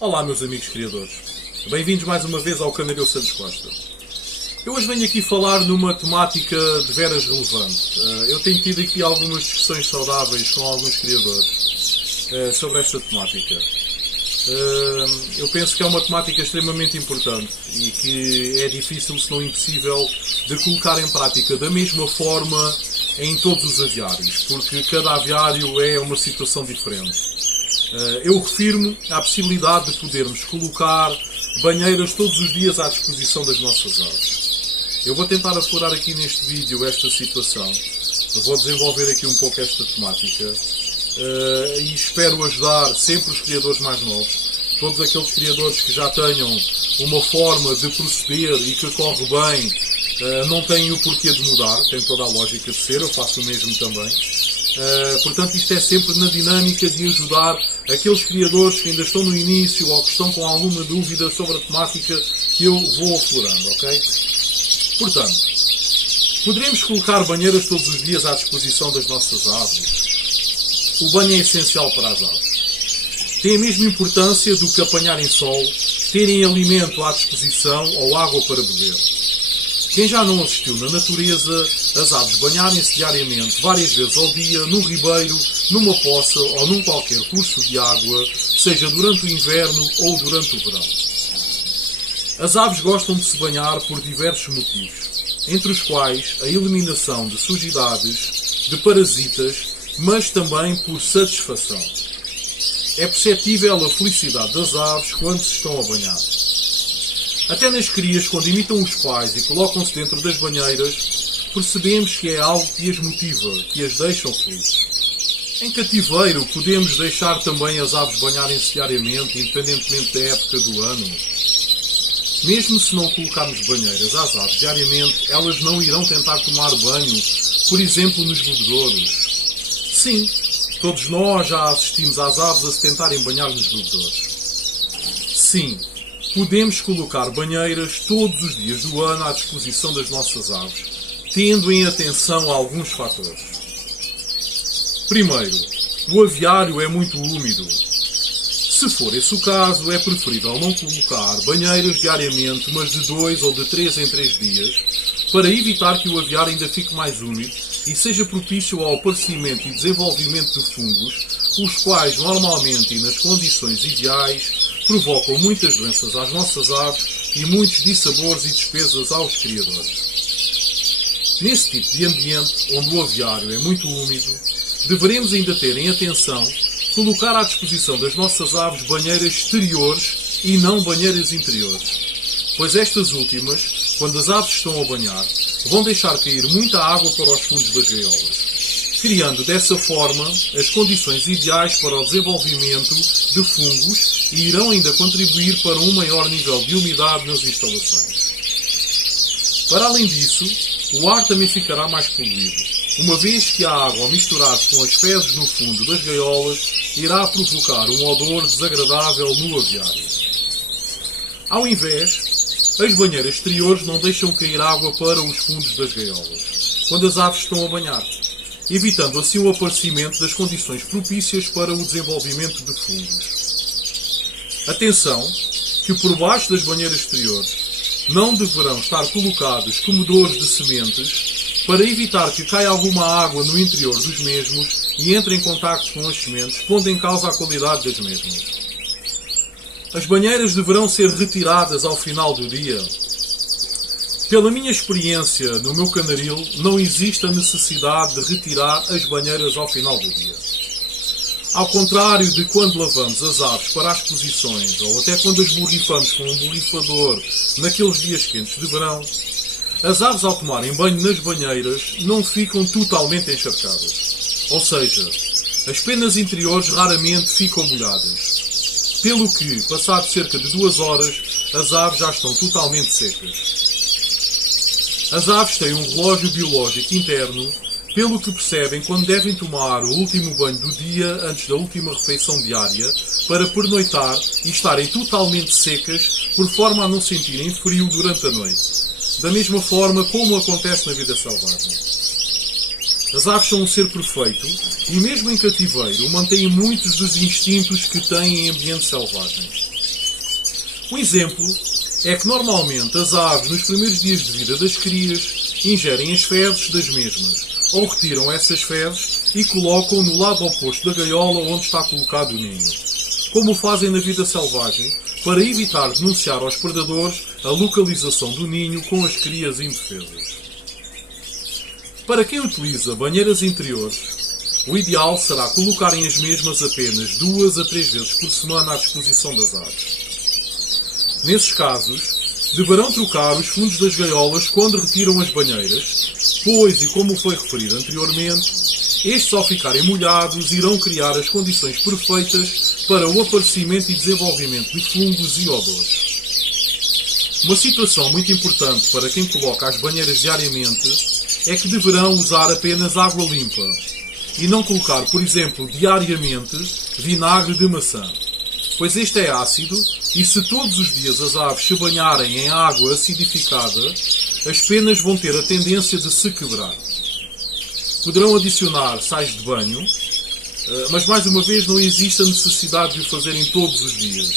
Olá meus amigos criadores, bem-vindos mais uma vez ao Canadeu Santos Costa. Eu hoje venho aqui falar numa temática de veras relevante. Eu tenho tido aqui algumas discussões saudáveis com alguns criadores sobre esta temática. Eu penso que é uma temática extremamente importante e que é difícil, se não impossível, de colocar em prática da mesma forma em todos os aviários, porque cada aviário é uma situação diferente. Eu refiro-me à possibilidade de podermos colocar banheiras todos os dias à disposição das nossas aves. Eu vou tentar aflorar aqui neste vídeo esta situação, eu vou desenvolver aqui um pouco esta temática e espero ajudar sempre os criadores mais novos, todos aqueles criadores que já tenham uma forma de proceder e que corre bem, não têm o porquê de mudar, tem toda a lógica de ser, eu faço o mesmo também. Portanto, isto é sempre na dinâmica de ajudar aqueles criadores que ainda estão no início ou que estão com alguma dúvida sobre a temática que eu vou aflorando, ok? Portanto, poderemos colocar banheiras todos os dias à disposição das nossas aves. O banho é essencial para as aves. Tem a mesma importância do que apanharem sol, terem alimento à disposição ou água para beber. Quem já não assistiu na natureza, as aves banharem-se diariamente, várias vezes ao dia, num ribeiro, numa poça ou num qualquer curso de água, seja durante o inverno ou durante o verão. As aves gostam de se banhar por diversos motivos, entre os quais a eliminação de sujidades, de parasitas, mas também por satisfação. É perceptível a felicidade das aves quando se estão a banhar. Até nas crias, quando imitam os pais e colocam-se dentro das banheiras, percebemos que é algo que as motiva, que as deixam felizes. Em cativeiro, podemos deixar também as aves banharem-se diariamente, independentemente da época do ano. Mesmo se não colocarmos banheiras às aves diariamente, elas não irão tentar tomar banho, por exemplo, nos bebedouros. Sim, todos nós já assistimos às aves a se tentarem banhar nos bebedouros. Sim, podemos colocar banheiras todos os dias do ano à disposição das nossas aves, tendo em atenção alguns fatores. Primeiro, o aviário é muito úmido. Se for esse o caso, é preferível não colocar banheiras diariamente, mas de 2 ou de 3 em 3 dias, para evitar que o aviário ainda fique mais úmido e seja propício ao aparecimento e desenvolvimento de fungos, os quais normalmente e nas condições ideais provocam muitas doenças às nossas aves e muitos dissabores e despesas aos criadores. Nesse tipo de ambiente, onde o aviário é muito úmido, deveremos ainda ter em atenção colocar à disposição das nossas aves banheiras exteriores e não banheiras interiores, pois estas últimas, quando as aves estão a banhar, vão deixar cair muita água para os fundos das gaiolas, criando dessa forma as condições ideais para o desenvolvimento de fungos e irão ainda contribuir para um maior nível de umidade nas instalações. Para além disso, o ar também ficará mais poluído, uma vez que a água, ao misturar-se com as fezes no fundo das gaiolas, irá provocar um odor desagradável no aviário. Ao invés, as banheiras exteriores não deixam cair água para os fundos das gaiolas, quando as aves estão a banhar, evitando assim o aparecimento das condições propícias para o desenvolvimento de fungos. Atenção, que por baixo das banheiras exteriores não deverão estar colocados comedores de sementes para evitar que caia alguma água no interior dos mesmos e entre em contacto com as sementes, pondo em causa a qualidade das mesmas. As banheiras deverão ser retiradas ao final do dia. Pela minha experiência no meu canaril, não existe a necessidade de retirar as banheiras ao final do dia. Ao contrário de quando lavamos as aves para as posições, ou até quando as borrifamos com um borrifador naqueles dias quentes de verão, as aves ao tomarem banho nas banheiras não ficam totalmente encharcadas. Ou seja, as penas interiores raramente ficam molhadas. Pelo que, passado cerca de 2 horas, as aves já estão totalmente secas. As aves têm um relógio biológico interno, pelo que percebem quando devem tomar o último banho do dia antes da última refeição diária, para pernoitar e estarem totalmente secas, por forma a não sentirem frio durante a noite, da mesma forma como acontece na vida selvagem. As aves são um ser perfeito e, mesmo em cativeiro, mantêm muitos dos instintos que têm em ambiente selvagem. Um exemplo é que normalmente as aves nos primeiros dias de vida das crias ingerem as fezes das mesmas ou retiram essas fezes e colocam no lado oposto da gaiola onde está colocado o ninho, como o fazem na vida selvagem, para evitar denunciar aos predadores a localização do ninho com as crias indefesas. Para quem utiliza banheiras interiores, o ideal será colocarem as mesmas apenas 2 a 3 vezes por semana à disposição das aves. Nesses casos, deverão trocar os fundos das gaiolas quando retiram as banheiras, pois, e como foi referido anteriormente, estes ao ficarem molhados irão criar as condições perfeitas para o aparecimento e desenvolvimento de fungos e odores. Uma situação muito importante para quem coloca as banheiras diariamente é que deverão usar apenas água limpa e não colocar, por exemplo, diariamente vinagre de maçã, pois este é ácido e se todos os dias as aves se banharem em água acidificada, as penas vão ter a tendência de se quebrar. Poderão adicionar sais de banho, mas mais uma vez não existe a necessidade de o fazerem todos os dias.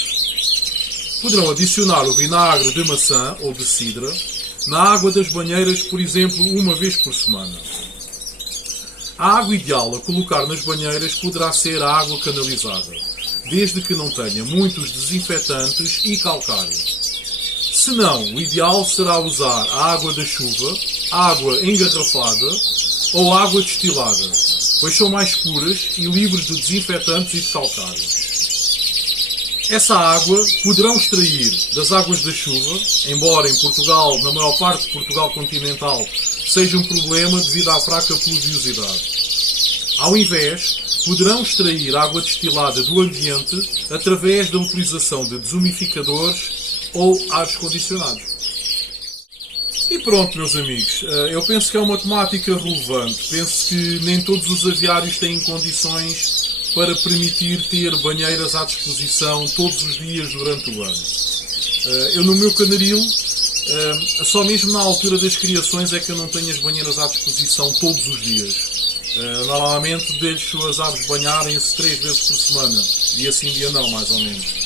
Poderão adicionar o vinagre de maçã ou de cidra na água das banheiras, por exemplo, uma vez por semana. A água ideal a colocar nas banheiras poderá ser a água canalizada, desde que não tenha muitos desinfetantes e calcário. Se não, o ideal será usar a água da chuva, água engarrafada ou água destilada, pois são mais puras e livres de desinfetantes e de calcário. Essa água poderão extrair das águas da chuva, embora em Portugal, na maior parte de Portugal continental, seja um problema devido à fraca pluviosidade. Ao invés, poderão extrair água destilada do ambiente através da utilização de desumificadores ou ares condicionados. E pronto, meus amigos, eu penso que é uma temática relevante. Penso que nem todos os aviários têm condições para permitir ter banheiras à disposição todos os dias durante o ano. Eu no meu canaril, só mesmo na altura das criações é que eu não tenho as banheiras à disposição todos os dias. Normalmente deixo as aves banharem-se 3 vezes por semana, dia sim, dia não, mais ou menos.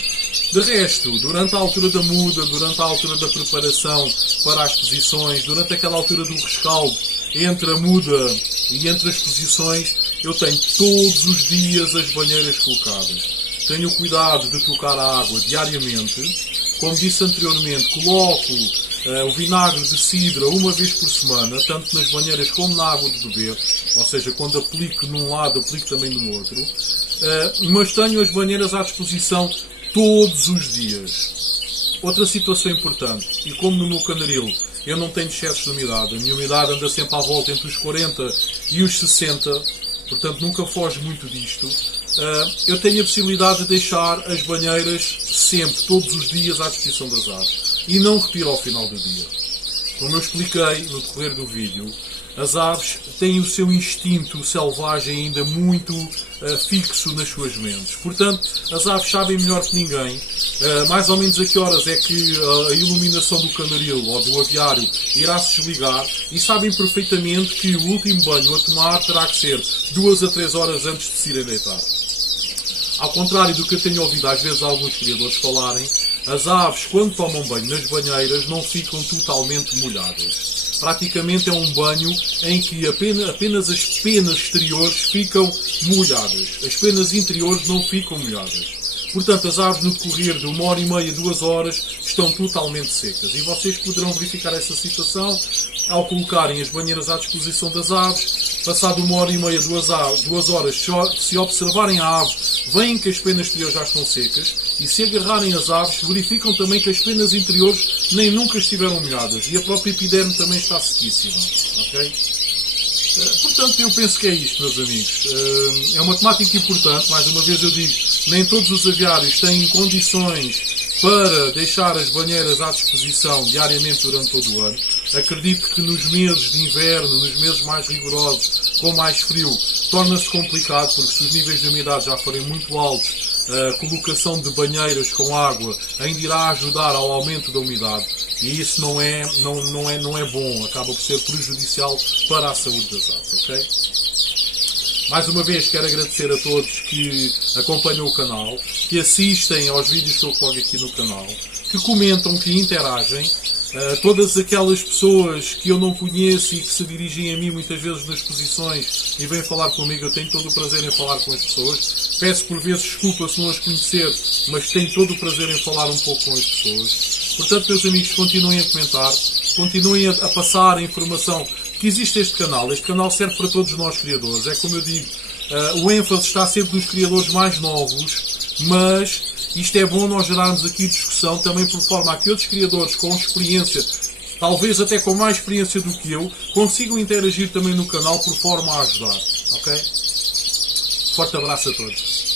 De resto, durante a altura da muda, durante a altura da preparação para as posições, durante aquela altura do rescaldo, entre a muda e entre as posições, eu tenho todos os dias as banheiras colocadas. Tenho o cuidado de trocar a água diariamente. Como disse anteriormente, coloco o vinagre de cidra uma vez por semana, tanto nas banheiras como na água de beber, ou seja, quando aplico num lado, aplico também no outro. Mas tenho as banheiras à disposição todos os dias. Outra situação importante, e como no meu canaril eu não tenho excessos de umidade, a minha umidade anda sempre à volta entre os 40 e os 60, portanto nunca foge muito disto, eu tenho a possibilidade de deixar as banheiras sempre, todos os dias, à disposição das aves e não retiro ao final do dia. Como eu expliquei no decorrer do vídeo, as aves têm o seu instinto selvagem ainda muito fixo nas suas mentes. Portanto, as aves sabem melhor que ninguém mais ou menos a que horas é que a iluminação do canaril ou do aviário irá se desligar e sabem perfeitamente que o último banho a tomar terá que ser 2 a 3 horas antes de se irem deitar. Ao contrário do que eu tenho ouvido às vezes alguns criadores falarem, as aves, quando tomam banho nas banheiras, não ficam totalmente molhadas. Praticamente é um banho em que apenas as penas exteriores ficam molhadas. As penas interiores não ficam molhadas. Portanto, as aves no decorrer de 1h30, 2 horas, estão totalmente secas. E vocês poderão verificar essa situação ao colocarem as banheiras à disposição das aves. Passado 1h30, 2 horas, se observarem a ave, veem que as penas exteriores já estão secas. E se agarrarem as aves, verificam também que as penas interiores nem nunca estiveram molhadas. E a própria epiderme também está sequíssima. Ok? Portanto, eu penso que é isto, meus amigos. É uma temática importante. Mais uma vez eu digo, nem todos os aviários têm condições para deixar as banheiras à disposição diariamente durante todo o ano. Acredito que nos meses de inverno, nos meses mais rigorosos, com mais frio, torna-se complicado, porque se os níveis de umidade já forem muito altos, a colocação de banheiras com água ainda irá ajudar ao aumento da umidade. E isso não é bom, acaba por ser prejudicial para a saúde das aves, ok? Mais uma vez quero agradecer a todos que acompanham o canal, que assistem aos vídeos que eu coloco aqui no canal. que comentam, que interagem. Todas aquelas pessoas que eu não conheço e que se dirigem a mim muitas vezes nas exposições e vêm falar comigo, eu tenho todo o prazer em falar com as pessoas. Peço por vezes desculpa se não as conhecer, mas tenho todo o prazer em falar um pouco com as pessoas. Portanto, meus amigos, continuem a comentar, continuem a passar a informação que existe este canal. Este canal serve para todos nós criadores. É como eu digo, o ênfase está sempre nos criadores mais novos, mas isto é bom nós gerarmos aqui discussão também por forma a que outros criadores com experiência, talvez até com mais experiência do que eu, consigam interagir também no canal por forma a ajudar. Ok? Forte abraço a todos.